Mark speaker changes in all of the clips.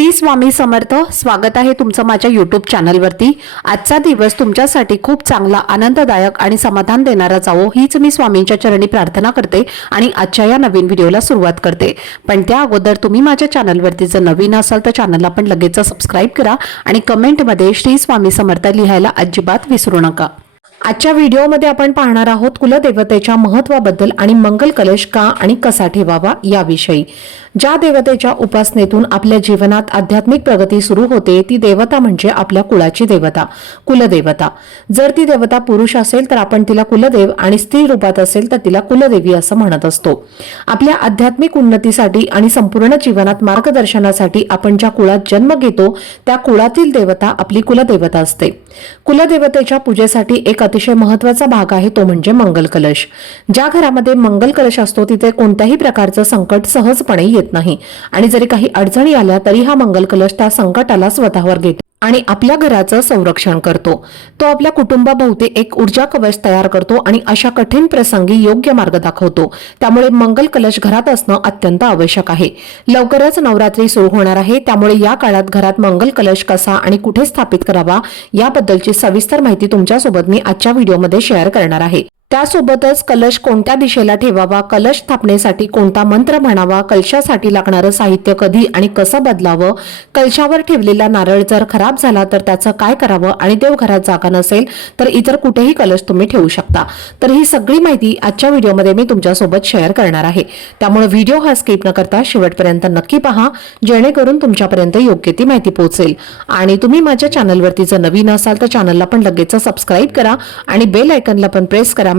Speaker 1: श्री स्वामी समर्थ स्वागत आहे तुमचं माझ्या यूट्यूब चॅनलवरती आजचा दिवस तुमच्यासाठी खूप चांगला आनंददायक आणि समाधान देणारा जावो हीच मी स्वामींच्या चरणी प्रार्थना करते आणि आजच्या या नवीन व्हिडिओला सुरुवात करते. पण त्या अगोदर तुम्ही माझ्या चॅनलवरती जर नवीन असाल तर चॅनलला पण लगेच सबस्क्राईब करा आणि कमेंटमध्ये श्री स्वामी समर्थ लिहायला अजिबात विसरू नका. आजच्या व्हिडिओमध्ये आपण पाहणार आहोत कुलदेवतेच्या महत्वाबद्दल आणि मंगल कलश का आणि कसा ठेवावा याविषयी. ज्या देवतेच्या उपासनेतून आपल्या जीवनात आध्यात्मिक प्रगती सुरू होते ती देवता म्हणजे आपल्या कुळाची देवता कुलदेवता. जर ती देवता पुरुष असेल तर आपण तिला कुलदेव आणि स्त्री रूपात असेल तर तिला कुलदेवी असं म्हणत असतो. आपल्या आध्यात्मिक उन्नतीसाठी आणि संपूर्ण जीवनात मार्गदर्शनासाठी आपण ज्या कुळात जन्म घेतो त्या कुळातील देवता आपली कुलदेवता असते. कुलदेवतेच्या पूजेसाठी एक अतिशय महत्त्वाचा भाग आहे तो म्हणजे मंगल कलश ज्या घरामध्ये मंगल कलश असतो तिथे कोणत्याही प्रकारचं संकट सहजपणे येत नाही. आणि जरी काही अडचणी आल्या तरी हा मंगल कलश त्या संकटाला स्वतःवर घेतो आणि आपल्या घराचं संरक्षण करतो. तो आपल्या कुटुंबाभोवती एक ऊर्जा कवच तयार करतो आणि अशा कठीण प्रसंगी योग्य मार्ग दाखवतो. त्यामुळे मंगल कलश घरात असणं अत्यंत आवश्यक आहे. लवकरच नवरात्री सुरू होणार आहे. त्यामुळे या काळात घरात मंगल कलश कसा आणि कुठे स्थापित करावा याबद्दलची सविस्तर माहिती तुमच्यासोबत मी आजच्या व्हिडिओमध्ये शेअर करणार आहे. त्यासोबतच कलश कोणत्या दिशेला ठेवावा? कलश स्थापनेसाठी कोणता मंत्र म्हणावा? कलशासाठी लागणारं साहित्य कधी आणि कसं बदलावं? कलशावर ठेवलेला नारळ जर खराब झाला तर त्याचं काय करावं? आणि देवघरात जागा नसेल तर इतर कुठेही कलश तुम्ही ठेवू शकता. तर ही सगळी माहिती आजच्या व्हिडिओमध्ये मी तुमच्यासोबत शेअर करणार आहे. त्यामुळे व्हिडिओ हा स्किप न करता शेवटपर्यंत नक्की पहा जेणेकरून तुमच्यापर्यंत योग्य ती माहिती पोहोचेल. आणि तुम्ही माझ्या चॅनलवरती जर नवीन असाल तर चॅनलला पण लगेच सबस्क्राईब करा आणि बेल आयकनला पण प्रेस करा.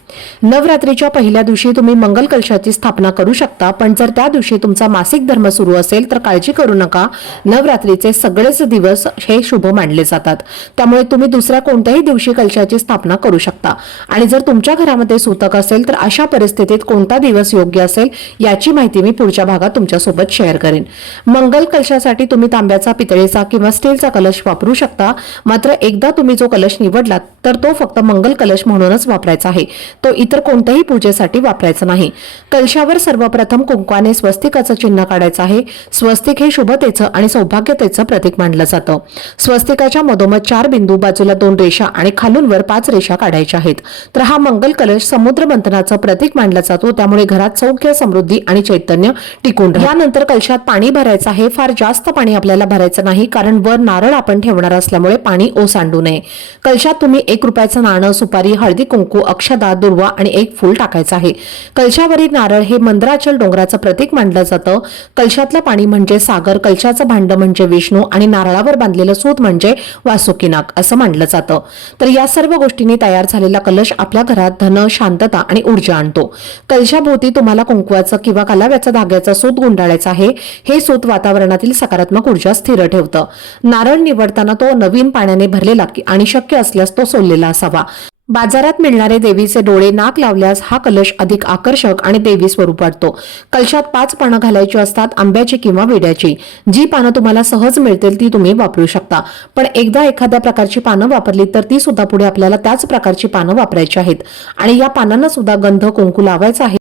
Speaker 1: नवरात्रीच्या पहिल्या दिवशी तुम्ही मंगल कलशाची स्थापना करू शकता पण जर त्या दिवशी तुमचा मासिक धर्म सुरू असेल तर काळजी करू नका. नवरात्रीचे सगळेच दिवस हे शुभ मानले जातात. त्यामुळे तुम्ही दुसऱ्या कोणत्याही दिवशी कलशाची स्थापना करू शकता. आणि जर तुमच्या घरामध्ये सूतक असेल तर अशा परिस्थितीत कोणता दिवस योग्य असेल याची माहिती मी पुढच्या भागात तुमच्यासोबत शेअर करेन. मंगल कलशासाठी तुम्ही तांब्याचा पितळेचा किंवा स्टीलचा कलश वापरू शकता. मात्र एकदा तुम्ही जो कलश निवडलात तर तो फक्त मंगल कलश म्हणूनच वापरायचा आहे. तो इतर कोणत्याही पूजेसाठी वापरायचा नाही. कलशावर सर्वप्रथम कुंकवाने स्वस्तिकाचं चिन्ह काढायचं आहे. स्वस्तिक हे शुभतेचं आणि सौभाग्यतेचं प्रतीक मानलं जातं. स्वस्तिकाच्या मधोमध चार बिंदू बाजूला दोन रेषा आणि खालून वर पाच रेषा काढायच्या आहेत. तर हा मंगल कलश समुद्र मंथनाचं प्रतीक मानला जातो. त्यामुळे घरात सौख्य समृद्धी आणि चैतन्य टिकून यानंतर कलशात पाणी भरायचं आहे. फार जास्त पाणी आपल्याला भरायचं नाही कारण वर नारळ आपण ठेवणार असल्यामुळे पाणी ओसांडू नये. कलशात तुम्ही एक रुपयाचं नाणं सुपारी हळदी कुंकू अक्षदा दुर्वा आणि एक फूल टाकायचं आहे. कलशावरील नारळ हे मंदराचल डोंगराचं प्रतीक मानलं जातं. कलशातलं पाणी म्हणजे सागर कलशाचं भांड म्हणजे विष्णू आणि नारळावर बांधलेलं सूत म्हणजे वासुकीनाग असं मानलं जातं. तर या सर्व गोष्टींनी तयार झालेला कलश आपल्या घरात धन शांतता आणि ऊर्जा आणतो. कलशाभोवती तुम्हाला कुंकवाचं किंवा कलाव्याचं धाग्याचं सूत गुंडाळायचं आहे. हे सूत वातावरणातील सकारात्मक ऊर्जा स्थिर ठेवतं. नारळ निवडताना तो नवीन पाण्याने भरलेला आणि शक्य असल्यास तो सोललेला असावा. बाजारात मिळणारे देवीचे डोळे नाक लावल्यास हा कलश अधिक आकर्षक आणि देवी स्वरूप वाटतो. कलशात पाच पानं घालायची असतात आंब्याची किंवा विड्याची. जी पानं तुम्हाला सहज मिळतील ती तुम्ही वापरू शकता. पण एकदा एखाद्या प्रकारची पानं वापरली तर ती सुद्धा पुढे आपल्याला त्याच प्रकारची पानं वापरायची आहेत. आणि या पानांना सुद्धा गंध कुंकू लावायचा आहे.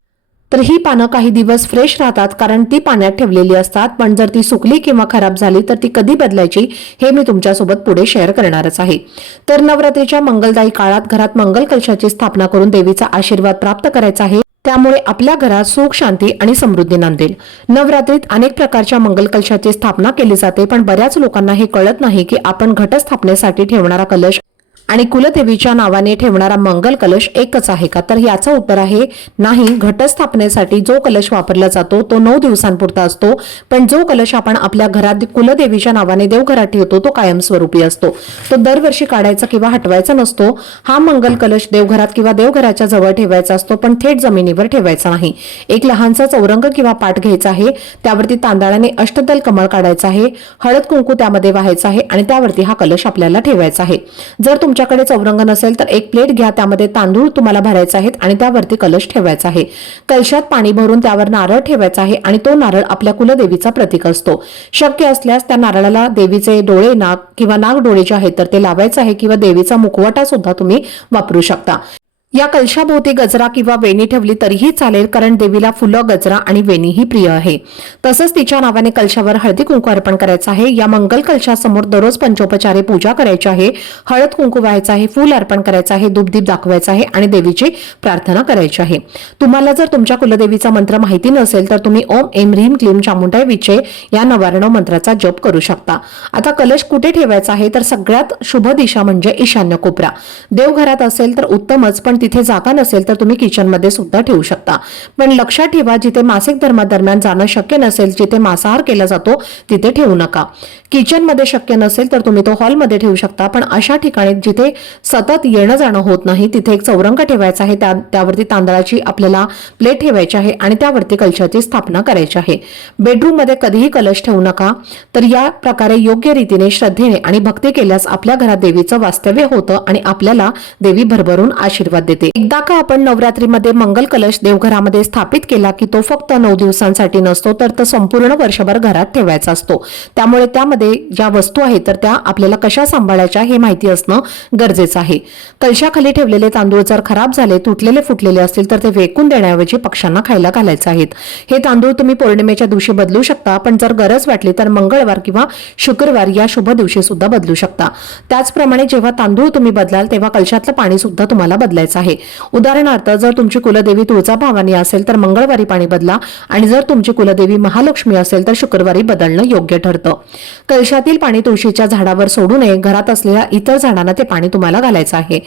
Speaker 1: तर ही पानं काही दिवस फ्रेश राहतात कारण ती पाण्यात ठेवलेली असतात. पण जर ती सुकली किंवा खराब झाली तर ती कधी बदलायची हे मी तुमच्यासोबत पुढे शेअर करणारच आहे. तर नवरात्रीच्या मंगलदायी काळात घरात मंगल कलशाची स्थापना करून देवीचा आशीर्वाद प्राप्त करायचा आहे. त्यामुळे आपल्या घरात सुख शांती आणि समृद्धी नांदेल. नवरात्रीत अनेक प्रकारच्या मंगल कलशाची स्थापना केली जाते पण बऱ्याच लोकांना हे कळत नाही की आपण घटस्थापनेसाठी ठेवणारा कलश आणि कुलदेवीच्या नावाने ठेवणारा मंगल कलश एकच आहे का? तर याचं उत्तर आहे नाही घटस्थापनेसाठी जो कलश वापरला जातो तो नऊ दिवसांपुरता असतो. पण जो कलश आपण आपल्या घरात कुलदेवीच्या नावाने देवघरात ठेवतो तो कायमस्वरूपी असतो. तो दरवर्षी काढायचा किंवा हटवायचा नसतो. हा मंगल कलश देवघरात किंवा देवघराच्या जवळ ठेवायचा असतो पण थेट जमिनीवर ठेवायचा नाही. एक लहानसा चौरंग किंवा पाठ घ्यायचा आहे त्यावरती तांदळाने अष्टदल कमळ काढायचा आहे हळद कुंकू त्यामध्ये व्हायचा आहे आणि त्यावरती हा कलश आपल्याला ठेवायचा आहे. जर तुमच्याकडे चौरंग नसेल तर एक प्लेट घ्या त्यामध्ये तांदूळ तुम्हाला भरायचे आहेत आणि त्यावरती कलश ठेवायचा आहे. कलशात पाणी भरून त्यावर नारळ ठेवायचा आहे आणि तो नारळ आपल्या कुलदेवीचा प्रतीक असतो. शक्य असल्यास त्या नारळाला देवीचे डोळे नाक किंवा नाग डोळे जे आहेत तर ते लावायचं आहे किंवा देवीचा मुखवटा सुद्धा तुम्ही वापरू शकता. या कलशाभोवती गजरा किंवा वेणी ठेवली तरीही चालेल कारण देवीला फुलं गजरा आणि वेणी ही प्रिय आहे. तसंच तिच्या नावाने कलशावर हळदी कुंकू अर्पण करायचं आहे. या मंगल कलशासमोर दररोज पंचोपचारे पूजा करायची आहे. हळद कुंकू व्हायचं आहे फूल अर्पण करायचं आहे दुपदीप दाखवायचा आहे आणि देवीची प्रार्थना करायची आहे. तुम्हाला जर तुमच्या कुलदेवीचा मंत्र माहिती नसेल तर तुम्ही ओम एम ह्रीम क्लीम चामुंडाय विचे या नवारण मंत्राचा जप करू शकता. आता कलश कुठे ठेवायचा आहे? तर सगळ्यात शुभ दिशा म्हणजे ईशान्य कोपरा. देवघरात असेल तर उत्तमच पण तिथे जागा नसेल तर तुम्ही किचनमध्ये सुद्धा ठेवू शकता. पण लक्षात ठेवा जिथे मासिक धर्मादरम्यान जाणं शक्य नसेल जिथे मांसाहार केला जातो तिथे ठेवू नका. किचनमध्ये शक्य नसेल तर तुम्ही तो हॉलमध्ये ठेवू शकता पण अशा ठिकाणी जिथे सतत येणं जाणं होत नाही तिथे एक चौरंग ठेवायचा आहे त्या त्यावरती तांदळाची आपल्याला प्लेट ठेवायची आहे आणि त्यावरती कलशाची स्थापना करायची आहे. बेडरूममध्ये कधीही कलश ठेवू नका तर या प्रकारे योग्य रीतीने श्रद्धेने आणि भक्ती केल्यास आपल्या घरात देवीचं वास्तव्य होतं आणि आपल्याला देवी भरभरून आशीर्वाद देते. एकदा का आपण नवरात्रीमध्ये मंगल कलश देवघरामध्ये स्थापित केला की तो फक्त नऊ दिवसांसाठी नसतो तर तो संपूर्ण वर्षभर घरात ठेवायचा असतो. त्यामुळे त्यामध्ये ज्या वस्तू आहेत तर त्या आपल्याला कशा सांभाळायच्या हे माहिती असणं गरजेचं आहे. कलशाखाली ठेवलेले तांदूळ जर खराब झाले तुटलेले फुटलेले असतील तर ते वेकून देण्याऐवजी पक्ष्यांना खायला घालायचे आहेत. हे तांदूळ तुम्ही पौर्णिमेच्या दिवशी बदलू शकता पण जर गरज वाटली तर मंगळवार किंवा शुक्रवार या शुभ दिवशी सुद्धा बदलू शकता. त्याचप्रमाणे जेव्हा तांदूळ तुम्ही बदलाल तेव्हा कलशातलं पाणी सुद्धा तुम्हाला बदलायचं आहे. उदाहरणार्थ जर तुमची कुलदेवी तुळजाभवानी असेल तर मंगळवारी पाणी बदला आणि जर तुमची कुलदेवी महालक्ष्मी असेल तर शुक्रवारी बदलणं योग्य ठरतं. कलशातील पाणी तुळशीच्या झाडावर सोडू नये घरात असलेल्या इतर झाडांना ते पाणी तुम्हाला घालायचं आहे.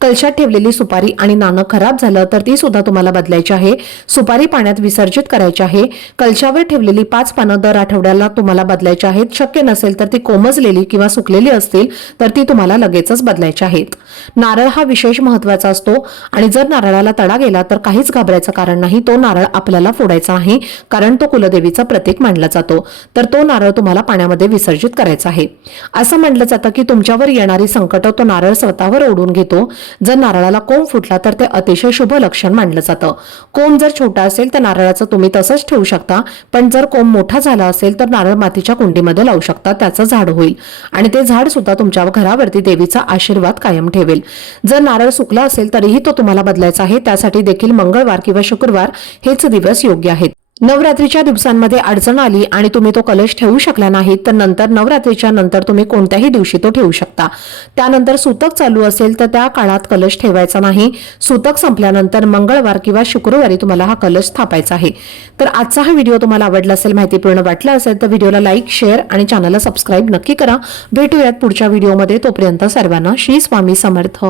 Speaker 1: कलशात ठेवलेली सुपारी आणि नाणं खराब झालं तर ती सुद्धा तुम्हाला बदलायची आहे. सुपारी पाण्यात विसर्जित करायची आहे. कलशावर ठेवलेली पाच पानं दर आठवड्याला तुम्हाला बदलायची आहेत. शक्य नसेल तर ती कोमजलेली किंवा सुकलेली असतील तर ती तुम्हाला लगेचच बदलायची आहेत. नारळ हा विशेष महत्त्वाचा असतो. आणि जर नारळाला तडा गेला तर काहीच घाबरायचं कारण नाही. तो नारळ आपल्याला फोडायचा आहे कारण तो कुलदेवीचा प्रतीक मानला जातो. तर तो नारळ तुम्हाला पाण्यामध्ये विसर्जित करायचा आहे. असं म्हटलं जातं की तुमच्यावर येणारी संकट तो नारळ स्वतःवर ओढून घेतो. जर नारळाला कोंब फुटला तर ते अतिशय शुभ लक्षण मानलं जातं. कोंब जर छोटा असेल तर नारळाचं तुम्ही तसंच ठेवू शकता. पण जर कोंब मोठा झाला असेल तर नारळ मातीच्या कुंडीमध्ये लावू शकता. त्याचं झाड होईल. आणि ते झाड सुद्धा तुमच्या घरावरती देवीचा आशीर्वाद कायम ठेवेल. जर नारळ सुकला असेल तरी तरीही तो तुम्हाला बदलायचा आहे त्यासाठी देखील मंगळवार किंवा शुक्रवार हेच दिवस योग्य आहेत. नवरात्रीच्या दिवसांमध्ये अडचण आली आणि तुम्ही तो कलश ठेवू शकला नाही तर नंतर नवरात्रीच्या नंतर तुम्ही कोणत्याही दिवशी तो ठेवू शकता. त्यानंतर सूतक चालू असेल तर त्या काळात कलश ठेवायचा नाही. सूतक संपल्यानंतर मंगळवार किंवा शुक्रवारी तुम्हाला हा कलश स्थापायचा आहे. तर आजचा हा व्हिडिओ तुम्हाला आवडला असेल माहितीपूर्ण वाटला असेल तर व्हिडिओला लाईक शेअर आणि चॅनलला सबस्क्राईब नक्की करा. भेटूयात पुढच्या व्हिडिओमध्ये. तोपर्यंत सर्वांना श्री स्वामी समर्थ.